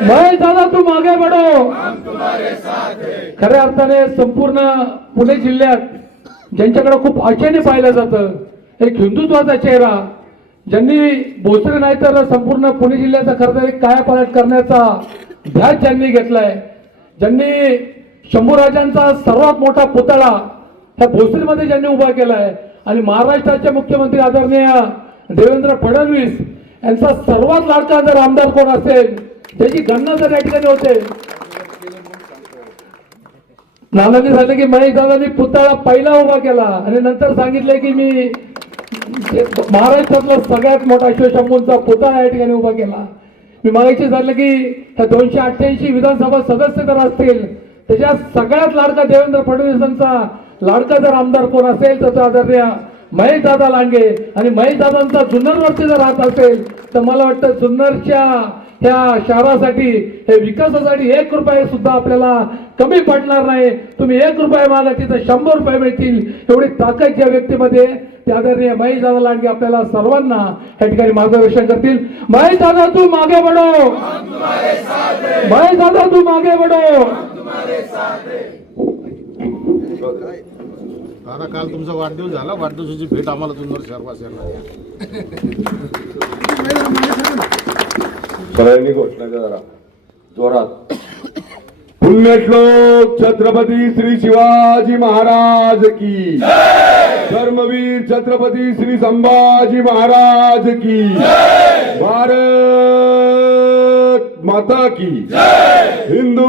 महेश दादा तू मागे पडो. खऱ्या अर्थाने संपूर्ण पुणे जिल्ह्यात ज्यांच्याकडे खूप आशेने पाहिलं जातं एक हिंदुत्वाचा चेहरा ज्यांनी भोसरे नाही तर संपूर्ण पुणे जिल्ह्याचा खरं तर एक कायापालट करण्याचा ध्यास ज्यांनी घेतलाय ज्यांनी शंभूराजांचा सर्वात मोठा पुतळा त्या भोसरीमध्ये ज्यांनी उभा केलाय आणि महाराष्ट्राचे मुख्यमंत्री आदरणीय देवेंद्र फडणवीस यांचा सर्वात लाडका जर आमदार कोण असेल त्याची गणना जर या ठिकाणी होते. नानांनी सांगितलं की महेश दादांनी पुतळा पहिला उभा केला. आणि नंतर सांगितलं की मी महाराष्ट्रातला सगळ्यात मोठा शिवशंभूंचा पुतळा या ठिकाणी उभा केला. मी मागायची सांगितलं की ह्या दोनशे अठ्ठ्याऐंशी विधानसभा सदस्य जर असतील त्याच्यात सगळ्यात लाडका देवेंद्र फडणवीसांचा लाडका जर आमदार कोण असेल तर आदरणीय महेशदादा लांडगे आणि महेशदादांचा जुन्नरवरती जर राहत असेल तर मला वाटतं जुन्नरच्या त्या शहरासाठी हे विकासासाठी एक रुपये सुद्धा आपल्याला कमी पडणार नाही. तुम्ही एक रुपये मागा तिथं शंभर रुपये मिळतील. एवढी ताकद ज्या व्यक्तीमध्ये. ते आदरणीय महेश दादा लांडगे आपल्याला सर्वांना या ठिकाणी मार्गदर्शन करतील. महेश दादा तू मागे बडो महेश दादा तू मागे बडो दादा काल तुमचा वाढदिवस झाला. वाढदिवसाची भेट आम्हाला जुन्नर शहरवासियांना सगळ्यांनी घोषणा करा जोरात. पुण्यश्लोक छत्रपती श्री शिवाजी महाराज की. धर्मवीर छत्रपती श्री संभाजी महाराज की. भारत माता की. हिंदू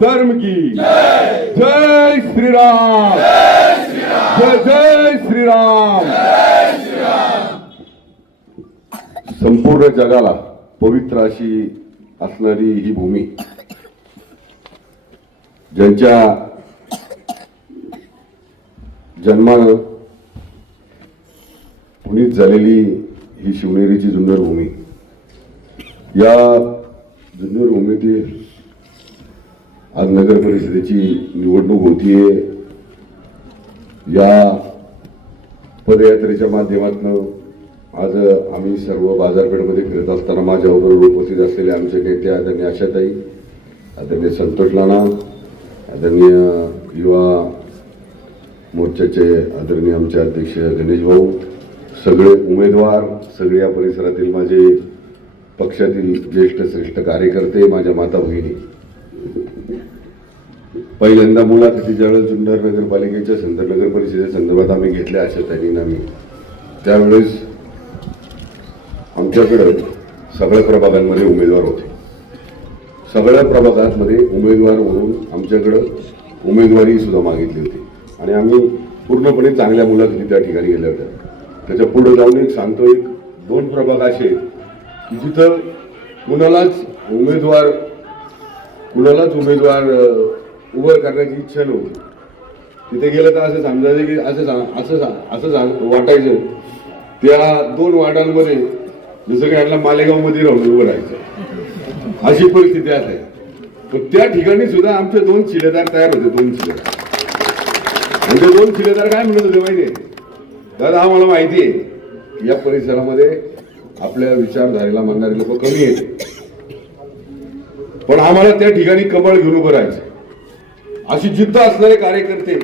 धर्म की. जय श्रीराम. जय जय श्रीराम. संपूर्ण जगाला पवित्र अशी असणारी ही भूमी. ज्यांच्या जन्मानं पुनीत झालेली ही शिवनेरीची जुन्नर भूमी. या जुन्नर भूमीतील आज नगर परिषदेची निवडणूक होतीये. या पदयात्रेच्या माध्यमातून आज आम्ही सर्व बाजारपेठमध्ये फिरत असताना माझ्याबरोबर उपस्थित असलेले आमचे नेते आदरणीय आशाताई आदरणीय संतोष नाना आदरणीय युवा मोर्चाचे आदरणीय आमचे अध्यक्ष गणेश भाऊ सगळे उमेदवार सगळे या परिसरातील माझे पक्षातील ज्येष्ठ श्रेष्ठ कार्यकर्ते माझ्या माता भगिनी पहिल्यांदा मुलाखती ज्यावेळेस जुन्नर नगरपालिकेच्या संदर्भ नगर परिषदेच्या संदर्भात आम्ही घेतल्या अशा त्यांनी आम्ही. त्यावेळेस आमच्याकडं सगळ्या प्रभागांमध्ये उमेदवार होते. सगळ्या प्रभागांमध्ये उमेदवार म्हणून आमच्याकडं उमेदवारी सुद्धा मागितली होती. आणि आम्ही पूर्णपणे चांगल्या मुलाखती त्या ठिकाणी गेल्या होत्या. त्याच्या पुढे जाऊन एक सांगतो एक दोन प्रभाग असे की जिथं कुणालाच उमेदवार कुणालाच उमेदवार उभं करण्याची इच्छा नव्हती. तिथे गेलं तर असं समजायचं की असं सांग असं सांग असं सांग वाटायचं. त्या दोन वार्डांमध्ये जसं काय यांना मालेगावमध्ये राहून उभं राहायचं. अशी परिस्थिती आहे. पण त्या ठिकाणी सुद्धा आमचे दोन शिलेदार तयार होते दोन शिलेदार. आणि ते दोन शिलेदार काय म्हणत होते माहितीये दादा आम्हाला माहिती आहे या परिसरामध्ये आपल्या विचारधारेला मानणारे लोक कमी आहेत. पण आम्हाला त्या ठिकाणी कमळ घेऊन उभं राहायचं. अशी जिद्द असणारे कार्यकर्ते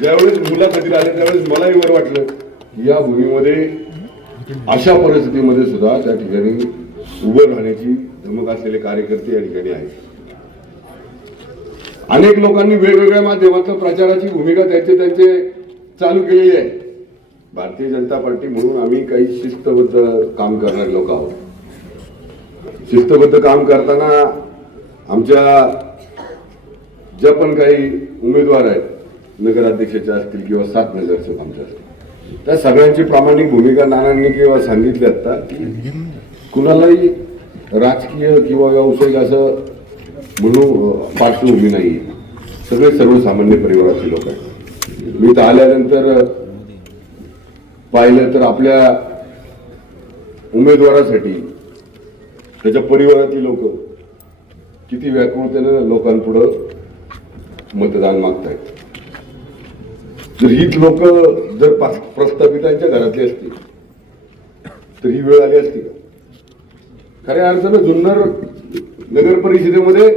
ज्यावेळेस मुलाखतीला आले त्यावेळेस मलाही बरं वाटलं की या भूमीमध्ये अशा परिस्थितीमध्ये सुद्धा त्या ठिकाणी उभं राहण्याची धमक असलेले कार्यकर्ते या ठिकाणी आहेत. अनेक लोकांनी वेगवेगळ्या माध्यमातून प्रचाराची भूमिका त्यांचे त्यांचे चालू केलेली आहे. भारतीय जनता पार्टी म्हणून आम्ही काही शिस्तबद्ध काम करणारे लोक आहोत. शिस्तबद्ध काम करताना आमच्या ज्या पण काही उमेदवार आहेत नगराध्यक्षाच्या असतील किंवा सात नगरसेवक आमच्या असतील त्या सगळ्यांची प्रामाणिक भूमिका नानांनी किंवा सांगितली आता कुणालाही राजकीय किंवा व्यावसायिक असं म्हणू पार्श्वभूमी नाही. सगळे सर्वसामान्य परिवाराचे लोक आहेत. मी तर आल्यानंतर पाहिलं तर आपल्या उमेदवारासाठी त्याच्या परिवारातील लोक किती व्याकुळतेनं लोकांपुढं मतदान मागतायत. जर हीच लोक जर प्रस्थापितांच्या घरातली असती तर ही वेळ आली असती का? खऱ्या अर्थानं जुन्नर नगर परिषदेमध्ये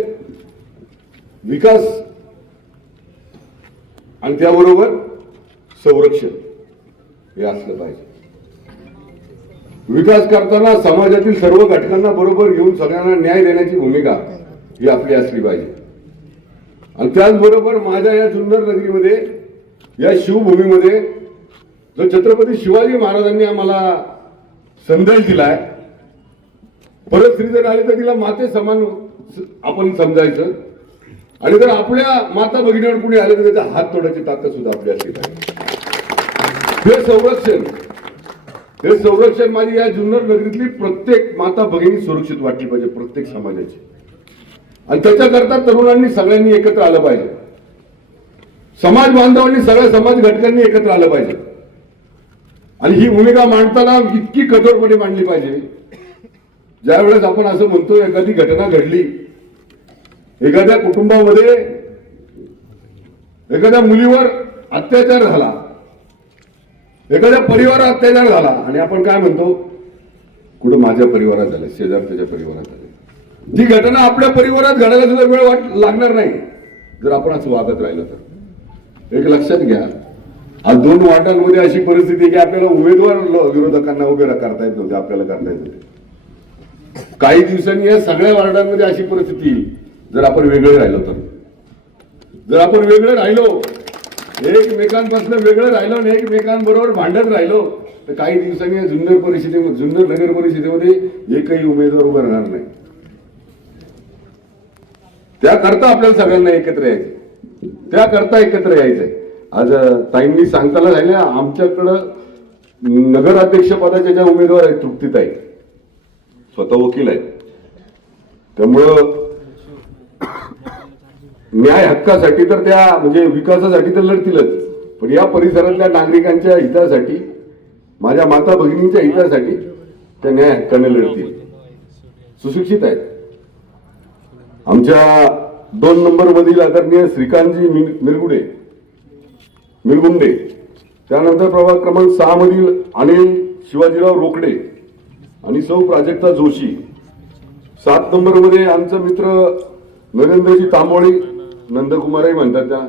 विकास आणि त्याबरोबर संरक्षण हे असलं पाहिजे. विकास करताना समाजातील सर्व घटकांना बरोबर घेऊन सगळ्यांना न्याय देण्याची भूमिका ही आपली असली पाहिजे. आणि त्याचबरोबर माझ्या या जुन्नर नगरीमध्ये या शिवभूमीमध्ये जो छत्रपती शिवाजी महाराजांनी आम्हाला संदेश दिलाय परत स्त्री जर आली तर तिला माते समान आपण समजायचं. आणि जर आपल्या माता भगिनीवर कुणी आले तर त्याचा हात तोडायची ताकद सुद्धा आपली असली पाहिजे. हे संरक्षण हे संरक्षण माझी या जुन्नर नगरीतली प्रत्येक माता भगिनी सुरक्षित वाटली पाहिजे प्रत्येक समाजाची. आणि त्याच्याकरता तरुणांनी सगळ्यांनी एकत्र आलं पाहिजे. समाज बांधवांनी सगळ्या समाज घटकांनी एकत्र आलं पाहिजे. आणि ही भूमिका मांडताना इतकी कठोरपणे मांडली पाहिजे. ज्या वेळेस आपण असं म्हणतो एखादी घटना घडली एखाद्या कुटुंबामध्ये एखाद्या मुलीवर अत्याचार झाला एखाद्या परिवारात अत्याचार झाला आणि आपण काय म्हणतो कुठं माझ्या परिवारात झालं शेजार त्याच्या परिवारात झाले. ती घटना आपल्या परिवारात घडायला सुद्धा वेळ वाट लागणार नाही. जर आपण असं वागत राहिलं तर. एक लक्षात घ्या. आज दोन वाटांमध्ये अशी परिस्थिती आहे की आपल्याला उमेदवार विरोधकांना उभे करता येत नव्हते आपल्याला करता येत नव्हते. काही दिवसांनी या सगळ्या वार्डांमध्ये अशी परिस्थिती येईल. जर आपण वेगळे राहिलो तर. जर आपण वेगळं राहिलो एकमेकांपासून वेगळं राहिलो आणि एकमेकांबरोबर भांडत राहिलो तर काही दिवसांनी या जुन्नर परिषदेमध्ये जुन्नर नगर परिषदेमध्ये एकही उमेदवार उभा राहणार नाही. त्याकरता आपल्याला सगळ्यांना एकत्र यायचं त्याकरता एकत्र यायचंय. आज ताईंनी सांगताना सांगितलं आमच्याकडं नगराध्यक्ष पदाच्या ज्या उमेदवार आहेत तृप्तीताई. स्वतः वकील आहेत. त्यामुळं न्याय हक्कासाठी तर त्या म्हणजे विकासासाठी तर लढतीलच. पण या परिसरातल्या नागरिकांच्या हितासाठी माझ्या माता भगिनींच्या हितासाठी त्या न्याय हक्काने लढतील. सुशिक्षित आहेत. आमच्या दोन नंबर मधील आदरणीय श्रीकांतजी मिरगुडे मिरगुंडे त्यानंतर प्रभाग क्रमांक सहा मधील अनिल शिवाजीराव रोकडे आणि सौ प्राजक्ता जोशी. सात नंबरमध्ये आमचा मित्र नरेंद्रजी तांबोळी नंदकुमारही म्हणतात त्या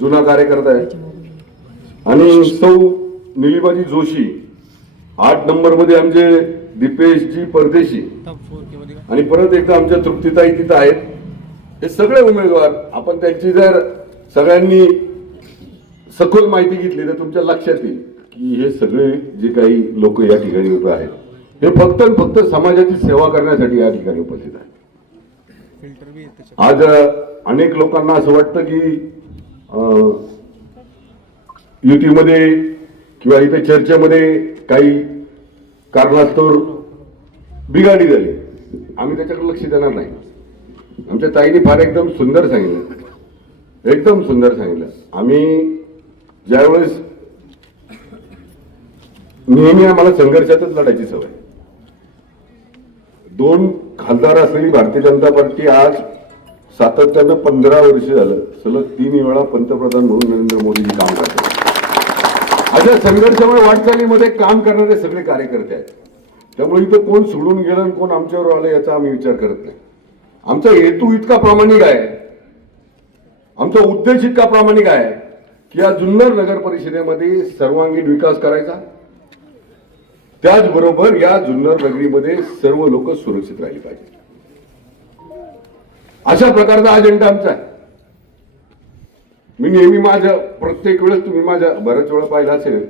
जुना कार्यकर्ता आहे. आणि सौ निलिमाजी जोशी. आठ नंबरमध्ये आमचे दीपेशजी परदेशी. आणि परत एकदा आमच्या तृप्तीताई तिथं आहेत. हे सगळे उमेदवार आपण त्यांची जर सगळ्यांनी सखोल माहिती घेतली तर तुमच्या लक्षात येईल की हे सगळे जे काही लोक या ठिकाणी उभे आहेत हे फक्त आणि फक्त समाजाची सेवा करण्यासाठी या ठिकाणी उपस्थित आहेत. आज अनेक लोकांना असं वाटतं की युतीमध्ये किंवा इथे चर्चेमध्ये काही कारणास्तव बिघाडी झाली. आम्ही त्याच्याकडे लक्ष देणार नाही. आमच्या ताईने फार एकदम सुंदर सांगितलं. एकदम सुंदर सांगितलं. आम्ही ज्यावेळेस नेहमी आम्हाला संघर्षातच लढायची सवय. दोन खासदार असलेली भारतीय जनता पार्टी आज सातत्यानं पंधरा वर्ष झालं. सलग तीन वेळा पंतप्रधान म्हणून नरेंद्र मोदीजी काम करतात अशा संघर्षामुळे वाटचालीमध्ये काम करणारे सगळे कार्यकर्ते आहेत. त्यामुळे इथं कोण सोडून गेलं आणि कोण आमच्यावर आलं याचा आम्ही विचार करत नाही. आमचा हेतू इतका प्रामाणिक आहे. आमचा उद्देश इतका प्रामाणिक आहे की या जुन्नर नगर परिषदेमध्ये सर्वांगीण विकास करायचा. त्याचबरोबर या जुन्नर नगरीमध्ये सर्व लोक सुरक्षित राहिली पाहिजे. अशा प्रकारचा अजेंडा आमचा आहे. मी नेहमी माझ्या प्रत्येक वेळेस तुम्ही माझ्या बऱ्याच वेळा पाहिलं असेल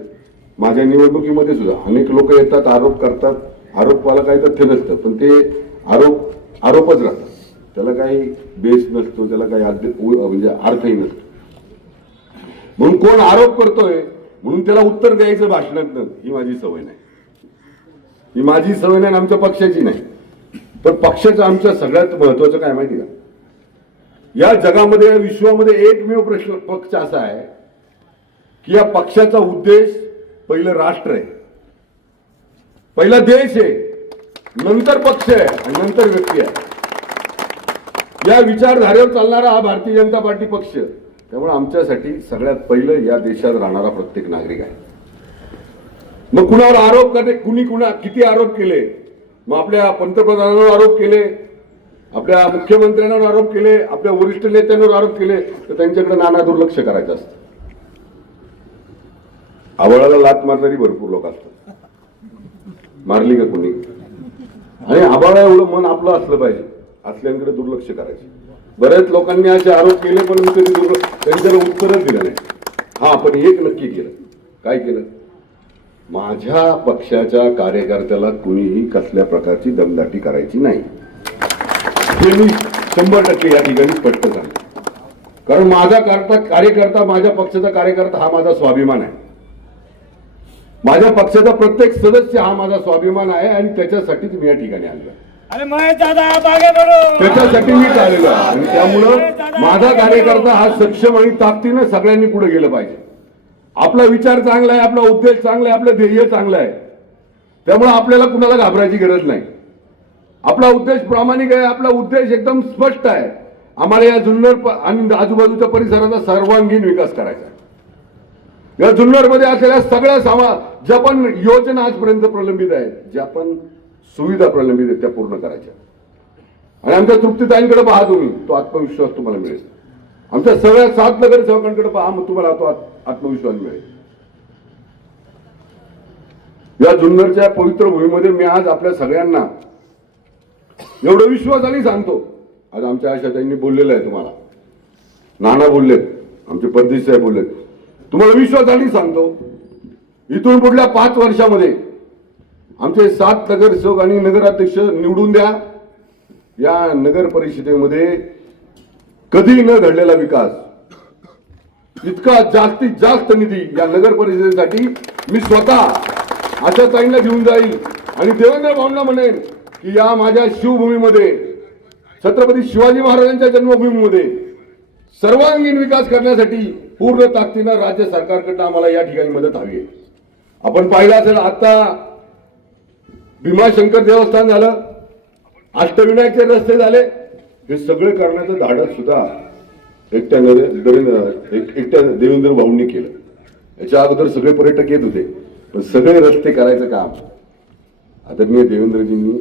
माझ्या निवडणुकीमध्ये सुद्धा अनेक लोक येतात आरोप करतात. आरोपाला काही तथ्य नसतं पण ते आरोप आरोपच राहतात. त्याला काही बेस नसतो त्याला काही म्हणजे अर्थही नसतो. म्हणून कोण आरोप करतोय म्हणून त्याला उत्तर द्यायचं भाषणात ही माझी सवय नाही. ही माझी सवय नाही आणि आमच्या पक्षाची नाही. पण पक्षाचं आमच्या सगळ्यात महत्वाचं काय माहिती का? या जगामध्ये या विश्वामध्ये एकमेव प्रश्न पक्ष असा आहे की या पक्षाचा उद्देश पहिलं राष्ट्र आहे. पहिला देश आहे नंतर पक्ष आहे आणि नंतर व्यक्ती आहे. या विचारधारेवर चालणारा हा भारतीय जनता पार्टी पक्ष त्यामुळे आमच्यासाठी सगळ्यात पहिलं या देशात राहणारा प्रत्येक नागरिक आहे. मग कुणावर आरोप करते कुणी कुणा किती आरोप केले? मग आपल्या पंतप्रधानांवर आरोप केले आपल्या मुख्यमंत्र्यांवर आरोप केले आपल्या वरिष्ठ नेत्यांवर आरोप केले तर त्यांच्याकडे नाना दुर्लक्ष करायचं असतं. आवळाला लात मारणारी भरपूर लोक असतात. मारली का कोणी? आणि आबाळा एवढं मन आपलं असलं पाहिजे. असल्यांकडे दुर्लक्ष करायचे. बऱ्याच लोकांनी असे आरोप केले पण मी कधी त्यांच्याला त्यांनी उत्तरच दिलं नाही. हा आपण एक नक्की केलं. काय केलं? माझ्या पक्षाच्या कार्यकर्त्याला कुणीही कसल्या प्रकारची दमदाटी करायची नाही. हे मी शंभर टक्के या ठिकाणी स्पष्ट सांगतो कारण माझा करता कार्यकर्ता माझ्या पक्षाचा कार्यकर्ता हा माझा स्वाभिमान आहे. माझ्या पक्षाचा प्रत्येक सदस्य हा माझा स्वाभिमान आहे आणि त्याच्यासाठीच मी या ठिकाणी आलो आहे. अरे महेश दादा आप आगे बढ़ो त्याच्यासाठी मी आलेलो आहे. आणि त्यामुळं माझा कार्यकर्ता हा सक्षम आणि ताकदीनं सगळ्यांनी पुढे गेलं पाहिजे. आपला विचार चांगला आहे आपला उद्देश चांगला आहे आपलं ध्येय चांगलं आहे. त्यामुळे आपल्याला कुणाला घाबरायची गरज नाही. आपला उद्देश प्रामाणिक आहे आपला उद्देश एकदम स्पष्ट आहे. आम्हाला या जुन्नर आणि आजूबाजूच्या परिसराचा सर्वांगीण विकास करायचा आहे. या जुन्नरमध्ये असलेल्या सगळ्या सामा ज्या पण योजना आजपर्यंत प्रलंबित आहेत ज्या पण सुविधा प्रलंबित आहेत त्या पूर्ण करायच्या आणि आमच्या तृप्तीताईंकडे पहा तुम्ही तो आत्मविश्वास तुम्हाला मिळेल. आमच्या सगळ्या सात नगर सेवकांकडे पहा मग तुम्हाला तो आत्मविश्वास मिळेल. या जुन्नरच्या पवित्र भूमीमध्ये मी आज आपल्या सगळ्यांना एवढं विश्वासाने सांगतो. आज आमच्या आशाताईंनी बोललेलं आहे तुम्हाला. नाना बोललेत आमचे परदेश साहेब बोललेत. तुम्हाला विश्वासाने सांगतो. इथून पुढल्या पाच वर्षामध्ये आमचे सात नगरसेवक आणि नगराध्यक्ष निवडून द्या. या नगर परिषदेमध्ये कधी न घडलेला विकास. इतका जास्तीत जास्त निधी या नगर परिषदेसाठी मी स्वतः आशा ताईंना घेऊन जाईल आणि देवेंद्र भावना म्हणेन की या माझ्या शिवभूमीमध्ये छत्रपती शिवाजी महाराजांच्या जन्मभूमीमध्ये सर्वांगीण विकास करण्यासाठी पूर्ण ताकदीनं राज्य सरकारकडनं आम्हाला या ठिकाणी मदत हवी आहे. आपण पाहिलं असेल आता भीमाशंकर देवस्थान झालं अष्टविनायकचे रस्ते झाले हे सगळे करण्याचं धाडस सुद्धा एकट्या नरेंद्र एक- एकट्या देवेंद्र भाऊंनी केलं. याच्या अगोदर सगळे पर्यटक येत होते पण सगळे रस्ते करायचं काम आदरणीय देवेंद्रजींनी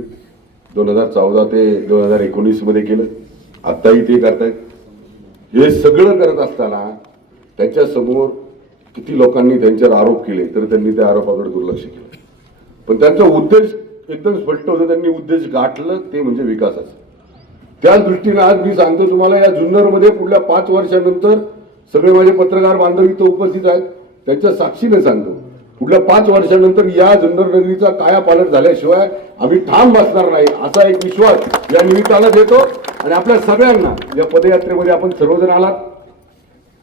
दोन हजार चौदा ते दोन हजार एकोणीसमध्ये केलं आत्ताही ते करतायत. हे सगळं करत असताना त्यांच्यासमोर किती लोकांनी त्यांच्यावर आरोप केले तर त्यांनी त्या आरोपाकडे दुर्लक्ष केलं. पण त्यांचा उद्देश एकदम स्पष्ट होता. त्यांनी उद्देश गाठलं ते म्हणजे विकासाचं. त्या दृष्टीने आज मी सांगतो तुम्हाला या जुन्नरमध्ये पुढल्या पाच वर्षानंतर सगळे माझे पत्रकार बांधव इथं उपस्थित आहेत. त्यांच्या साक्षीने सांगतो. पुढल्या पाच वर्षानंतर या जुन्नर काया कायापालट झाल्याशिवाय आम्ही ठाम बसणार नाही असा एक विश्वास या निमित्तानं देतो. आणि आपल्या सगळ्यांना या पदयात्रेमध्ये आपण सर्वजण आलात.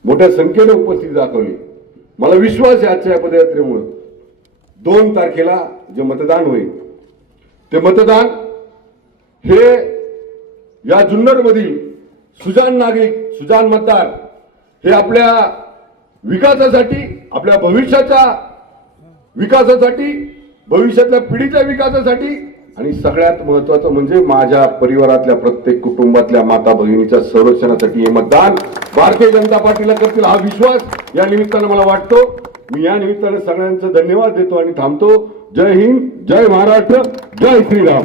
मोठ्या संख्येने उपस्थिती दाखवली. मला विश्वास आहे आजच्या या पदयात्रेमुळे. दोन तारखेला जे मतदान होईल ते मतदान हे या जुन्नरमधील सुजान नागरिक सुजान मतदार हे आपल्या विकासासाठी आपल्या भविष्याच्या विकासासाठी भविष्यातल्या पिढीच्या विकासासाठी आणि सगळ्यात महत्वाचं म्हणजे माझ्या परिवारातल्या प्रत्येक कुटुंबातल्या माता भगिनीच्या संरक्षणासाठी हे मतदान भारतीय जनता पार्टीला करतील हा विश्वास. या निमित्तानं मला वाटतो मी या निमित्तानं सगळ्यांचं धन्यवाद देतो आणि थांबतो. जय हिंद जय महाराष्ट्र जय श्रीराम.